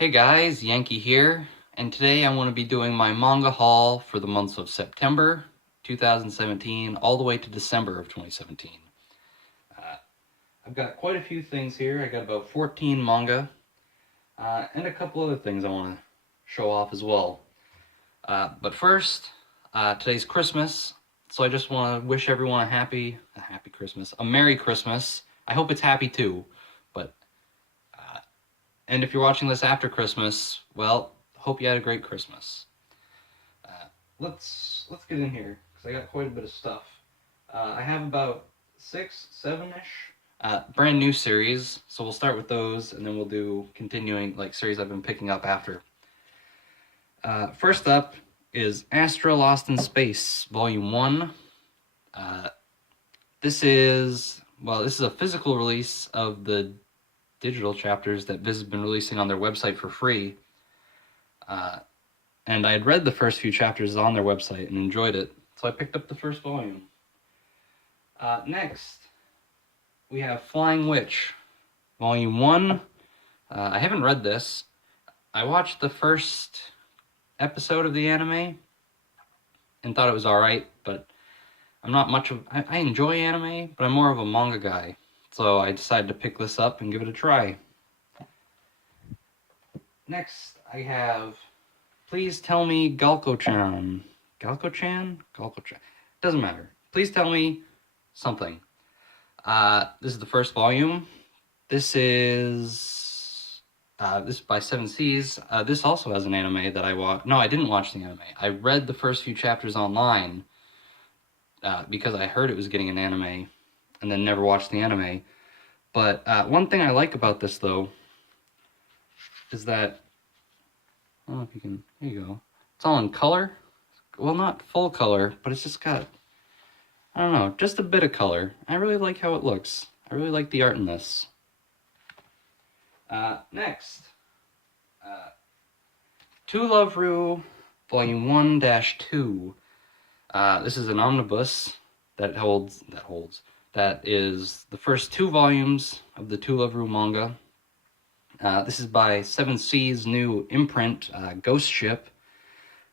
Hey guys, Yankee here, and today I want to be doing my manga haul for the months of September 2017 all the way to December of 2017. I've got quite a few things here. I got about 14 manga, and a couple other things I want to show off as well. But first, today's Christmas, so I just want to wish everyone a happy Christmas, a Merry Christmas. I hope it's happy too, but and if you're watching this after Christmas, well, hope you had a great Christmas. Let's get in here because I got quite a bit of stuff. I have about 6, 7-ish brand new series, so we'll start with those, and then we'll do continuing like series I've been picking up after. First up is Astra Lost in Space, Volume 1. This is a physical release of the digital chapters that Viz has been releasing on their website for free. And I had read the first few chapters on their website and enjoyed it, so I picked up the first volume. Next, we have Flying Witch, Volume 1. I haven't read this. I watched the first episode of the anime and thought it was alright, but I'm not much of... I enjoy anime, but I'm more of a manga guy. So I decided to pick this up and give it a try. Next, I have Please Tell Me Galko-chan. Galko-chan? Galko-chan. Doesn't matter. Please tell me something. This is the first volume. This is by 7 Seas. This also has an anime that I watched. No, I didn't watch the anime. I read the first few chapters online because I heard it was getting an anime, and then never watched the anime. But one thing I like about this, though, is that, I don't know if you can, here you go. It's all in color. Well, not full color, but it's just got, I don't know, just a bit of color. I really like how it looks. I really like the art in this. Next, To Love Ru, Volume 1-2. This is an omnibus that is the first 2 volumes of the To Love Ru manga. This is by 7 Seas' new imprint, Ghost Ship.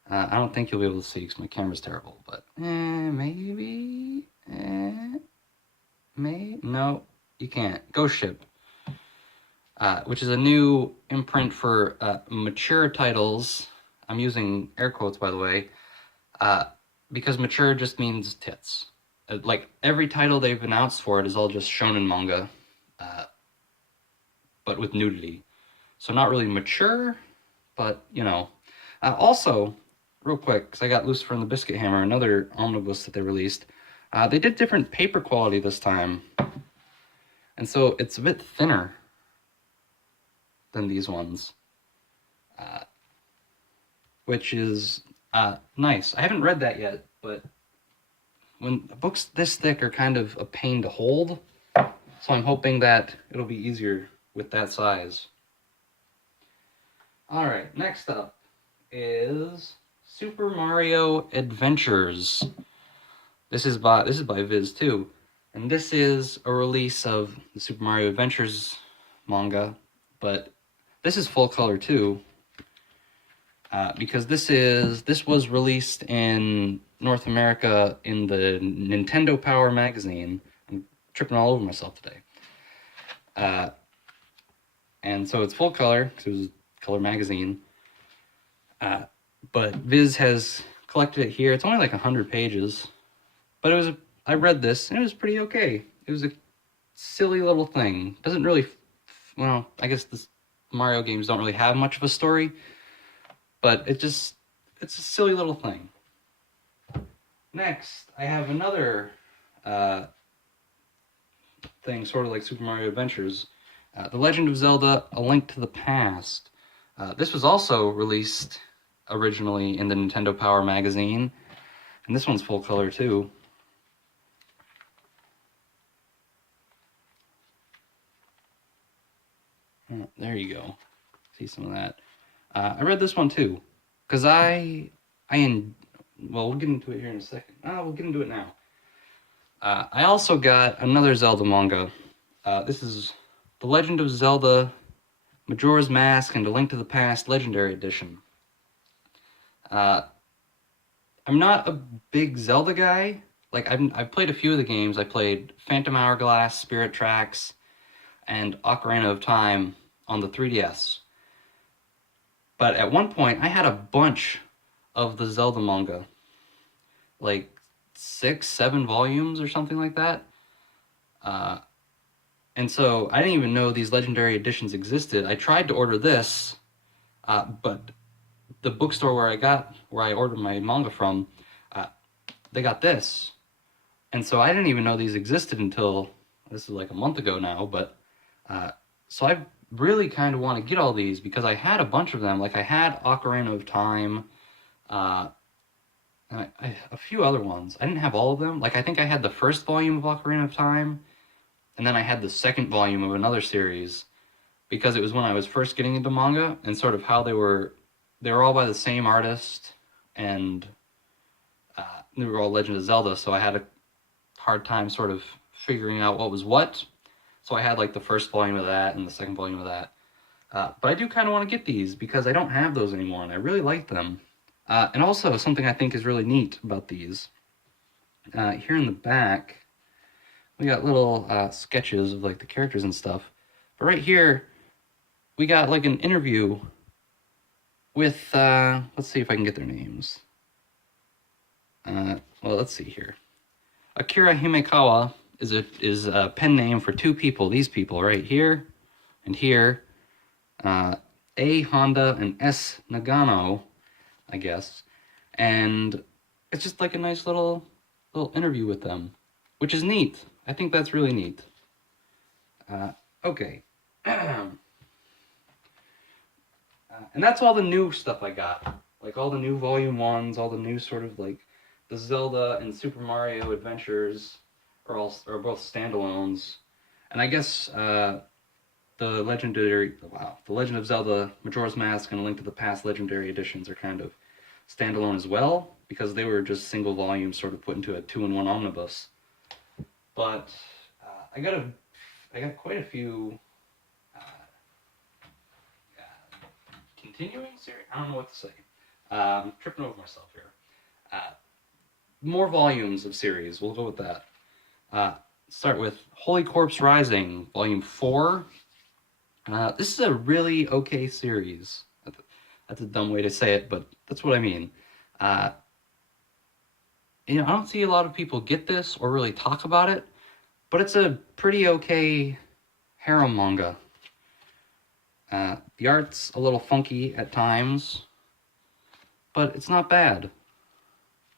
I don't think you'll be able to see because my camera's terrible, but maybe? No, you can't. Ghost Ship, which is a new imprint for mature titles. I'm using air quotes, by the way, because mature just means tits. Like, every title they've announced for it is all just shonen manga, but with nudity. So not really mature, but, you know. Also, real quick, because I got Lucifer and the Biscuit Hammer, another omnibus that they released, they did different paper quality this time. And so it's a bit thinner than these ones, which is nice. I haven't read that yet, but when books this thick are kind of a pain to hold, so I'm hoping that it'll be easier with that size. Alright, next up is Super Mario Adventures. This is by Viz too, and this is a release of the Super Mario Adventures manga, but this is full color too, because this was released in North America in the Nintendo Power magazine. I'm tripping all over myself today. And so it's full color, because it was a color magazine. But Viz has collected it here. It's only like 100 pages. But I read this, and it was pretty okay. It was a silly little thing. Doesn't really, well, I guess the Mario games don't really have much of a story. But it's a silly little thing. Next, I have another thing, sort of like Super Mario Adventures. The Legend of Zelda: A Link to the Past. This was also released originally in the Nintendo Power magazine, and this one's full color too. Oh, there you go. See some of that. I read this one too, because well, we'll get into it here in a second. We'll get into it now. I also got another Zelda manga. This is The Legend of Zelda Majora's Mask and A Link to the Past Legendary Edition. I'm not a big Zelda guy. Like, I've played a few of the games. I played Phantom Hourglass, Spirit Tracks, and Ocarina of Time on the 3DS. But at one point, I had a bunch of the Zelda manga. Like 6, 7 volumes or something like that. And so I didn't even know these legendary editions existed. I tried to order this, but the bookstore where I ordered my manga from, they got this. And so I didn't even know these existed until, this is like a month ago now, but, so I really kind of want to get all these because I had a bunch of them. Like I had Ocarina of Time, a few other ones. I didn't have all of them. Like I think I had the first volume of Ocarina of Time, and then I had the second volume of another series, because it was when I was first getting into manga, and sort of how they were all by the same artist, and they were all Legend of Zelda, so I had a hard time sort of figuring out what was what. So I had like the first volume of that and the second volume of that. But I do kind of want to get these because I don't have those anymore, and I really like them. And also, something I think is really neat about these, here in the back, we got little sketches of like the characters and stuff. But right here, we got like an interview with, let's see if I can get their names. Well, let's see here. Akira Himekawa is a pen name for two people. These people right here and here. A. Honda and S. Nagano, I guess. And it's just like a nice little interview with them, which is neat. I think that's really neat. Okay. And that's all the new stuff I got. Like all the new Volume 1s, all the new sort of like the Zelda and Super Mario Adventures are both standalones. And I guess the Legend of Zelda, Majora's Mask, and A Link to the Past Legendary Editions are kind of standalone as well, because they were just single volumes sort of put into a 2-in-1 omnibus. But I got quite a few continuing series. I don't know what to say. I'm tripping over myself here. More volumes of series. We'll go with that. Start with Holy Corpse Rising, Volume 4. This is a really okay series. That's a dumb way to say it, but that's what I mean. I don't see a lot of people get this or really talk about it, but it's a pretty okay harem manga. The art's a little funky at times, but it's not bad.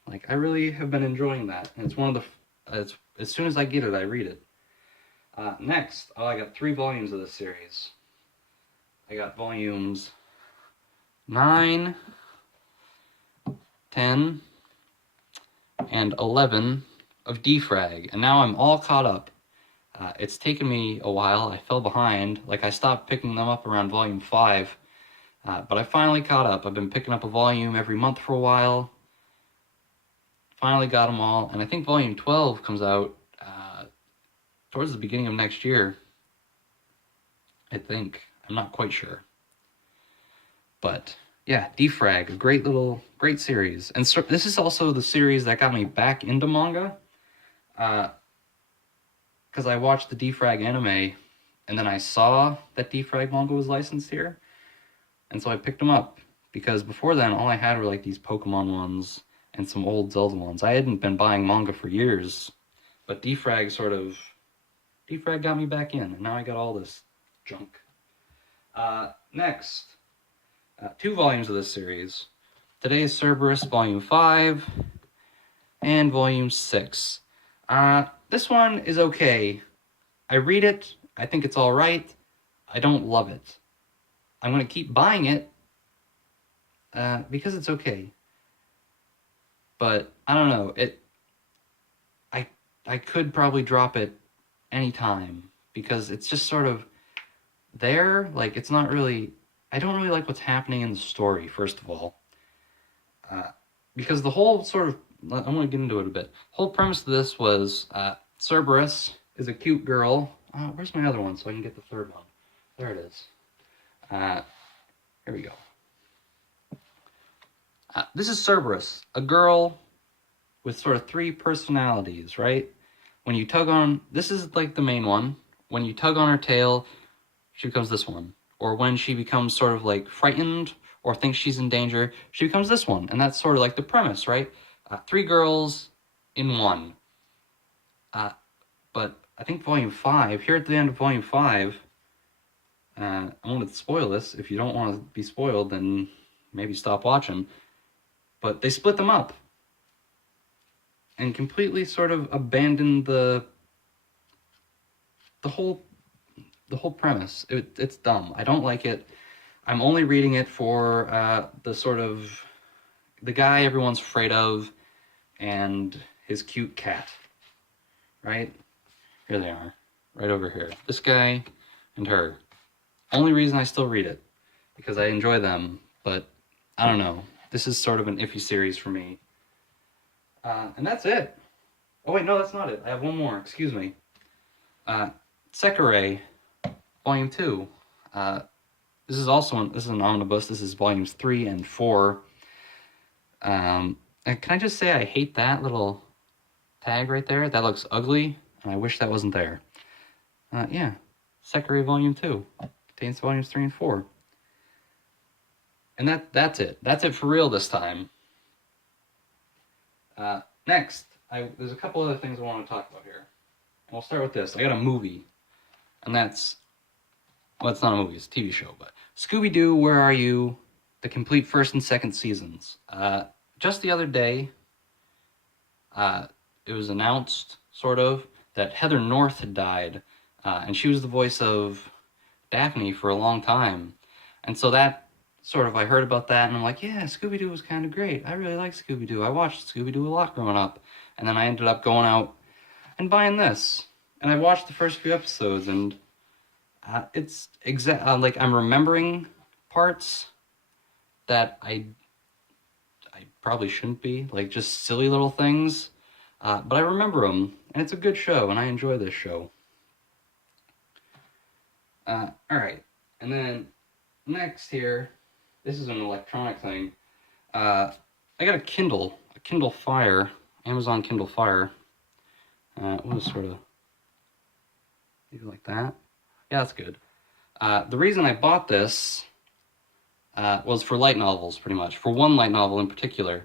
Like, I really have been enjoying that, and it's one of the... as soon as I get it, I read it. Next, I got 3 volumes of this series. I got volumes 9, 10, and 11 of d-frag, and now I'm all caught up. It's taken me a while. I fell behind. Like, I stopped picking them up around volume 5, but I finally caught up. I've been picking up a volume every month for a while. Finally got them all, and I think volume 12 comes out towards the beginning of next year. I think. I'm not quite sure. But yeah, d-frag, a great series. And so this is also the series that got me back into manga. Because I watched the d-frag anime, and then I saw that d-frag manga was licensed here. And so I picked them up. Because before then, all I had were like these Pokemon ones and some old Zelda ones. I hadn't been buying manga for years. But d-frag got me back in, and now I got all this junk. Next, 2 volumes of this series. Today's Cerberus, Volume 5, and Volume 6. This one is okay. I read it, I think it's alright. I don't love it. I'm going to keep buying it, because it's okay. But, I don't know, I could probably drop it anytime, because it's just sort of there. Like, it's not really... I don't really like what's happening in the story, first of all. Because the whole sort of... I'm going to get into it a bit. The whole premise of this was Cerberus is a cute girl. Where's my other one so I can get the third one? There it is. Here we go. This is Cerberus, a girl with sort of 3 personalities, right? When you tug on, this is like the main one. When you tug on her tail, she becomes this one. Or when she becomes sort of like frightened or thinks she's in danger, she becomes this one. And that's sort of like the premise, right? 3 girls in one. But I think Volume 5, here at the end of Volume 5, I won't spoil this. If you don't want to be spoiled, then maybe stop watching. But they split them up and completely sort of abandoned the whole premise. It's dumb. I don't like it. I'm only reading it for the sort of the guy everyone's afraid of and his cute cat. Right? Here they are. Right over here. This guy and her. Only reason I still read it. Because I enjoy them. But, I don't know. This is sort of an iffy series for me. And that's it. Oh wait, no, that's not it. I have one more. Excuse me. Sekirei, Volume 2. This is an omnibus. This is Volumes 3 and 4. And can I just say I hate that little tag right there? That looks ugly, and I wish that wasn't there. Yeah. Sekirei Volume 2. Contains Volumes 3 and 4. And that's it. That's it for real this time. Next, there's a couple other things I want to talk about here. And we'll start with this. I got a movie. And that's... Well, it's not a movie. It's a TV show. But Scooby-Doo, Where Are You? The complete first and second seasons. Just the other day, it was announced, sort of, that Heather North had died. And she was the voice of Daphne for a long time. And so that... Sort of, I heard about that, and I'm like, yeah, Scooby-Doo was kind of great. I really like Scooby-Doo. I watched Scooby-Doo a lot growing up. And then I ended up going out and buying this. And I watched the first few episodes, and it's like I'm remembering parts that I probably shouldn't be, like just silly little things. But I remember them, and it's a good show, and I enjoy this show. Alright, and then next here... This is an electronic thing. I got a Kindle Fire, Amazon Kindle Fire. It was sort of like that. Yeah, that's good. The reason I bought this was for light novels, pretty much. For one light novel in particular.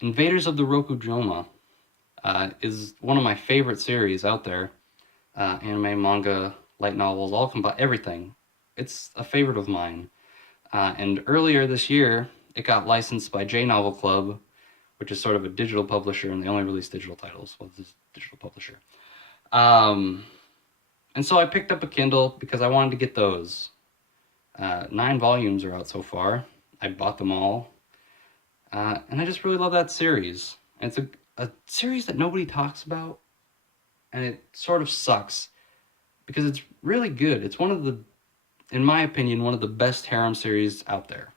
Invaders of the Rokujoma is one of my favorite series out there. Anime, manga, light novels, all combined, everything. It's a favorite of mine. And earlier this year, it got licensed by J Novel Club, which is sort of a digital publisher, and they only release digital titles. Well, this is a digital publisher. And so I picked up a Kindle because I wanted to get those. 9 volumes are out so far. I bought them all. And I just really love that series. And it's a series that nobody talks about, and it sort of sucks because it's really good. It's one of the... in my opinion, one of the best harem series out there.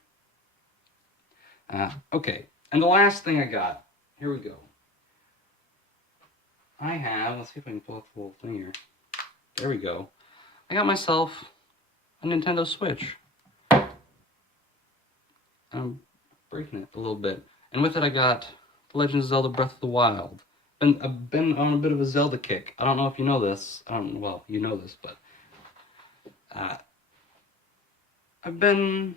Okay, and the last thing I got, here we go. I have, let's see if I can pull up the whole thing here. There we go. I got myself a Nintendo Switch. I'm breaking it a little bit. And with it I got The Legend of Zelda Breath of the Wild. I've been on a bit of a Zelda kick. I don't know if you know this. Well, you know this, but... I've been,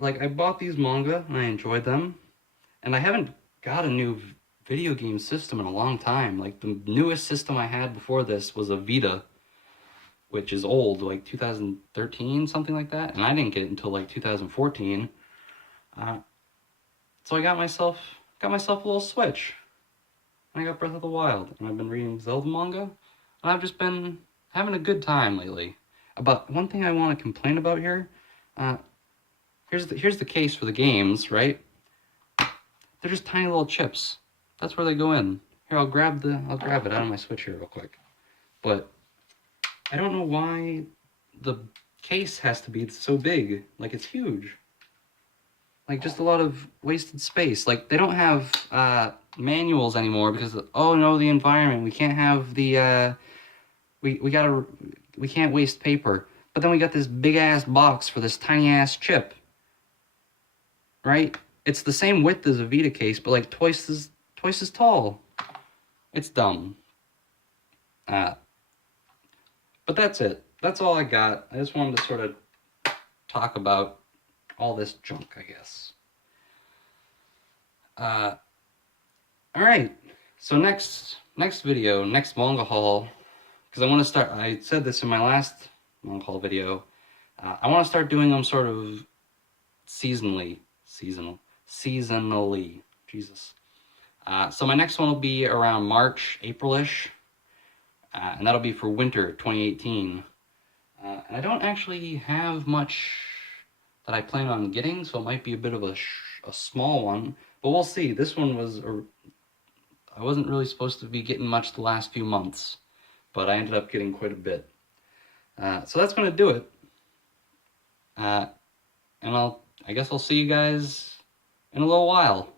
like, I bought these manga, and I enjoyed them, and I haven't got a new video game system in a long time. Like, the newest system I had before this was a Vita, which is old, like 2013, something like that, and I didn't get it until, like, 2014. So I got myself a little Switch, and I got Breath of the Wild, and I've been reading Zelda manga, and I've just been having a good time lately. But one thing I want to complain about here, here's the case for the games, right? They're just tiny little chips. That's where they go in. Here, I'll grab it out of my Switch here real quick. But I don't know why the case has to be so big. Like, it's huge. Like, just a lot of wasted space. Like, they don't have manuals anymore because, oh no, the environment. We can't have the we can't waste paper. But then we got this big ass box for this tiny ass chip. Right? It's the same width as a Vita case, but like twice as tall. It's dumb. But that's it. That's all I got. I just wanted to sort of talk about all this junk, I guess. Alright. So next video, next manga haul, because I want to start, I said this in my last manga haul video, I want to start doing them sort of seasonally. Jesus. So my next one will be around March, April-ish, and that'll be for winter 2018. And I don't actually have much that I plan on getting, so it might be a bit of a small one, but we'll see. This one was, I wasn't really supposed to be getting much the last few months, but I ended up getting quite a bit. So that's going to do it. And I guess I'll see you guys in a little while.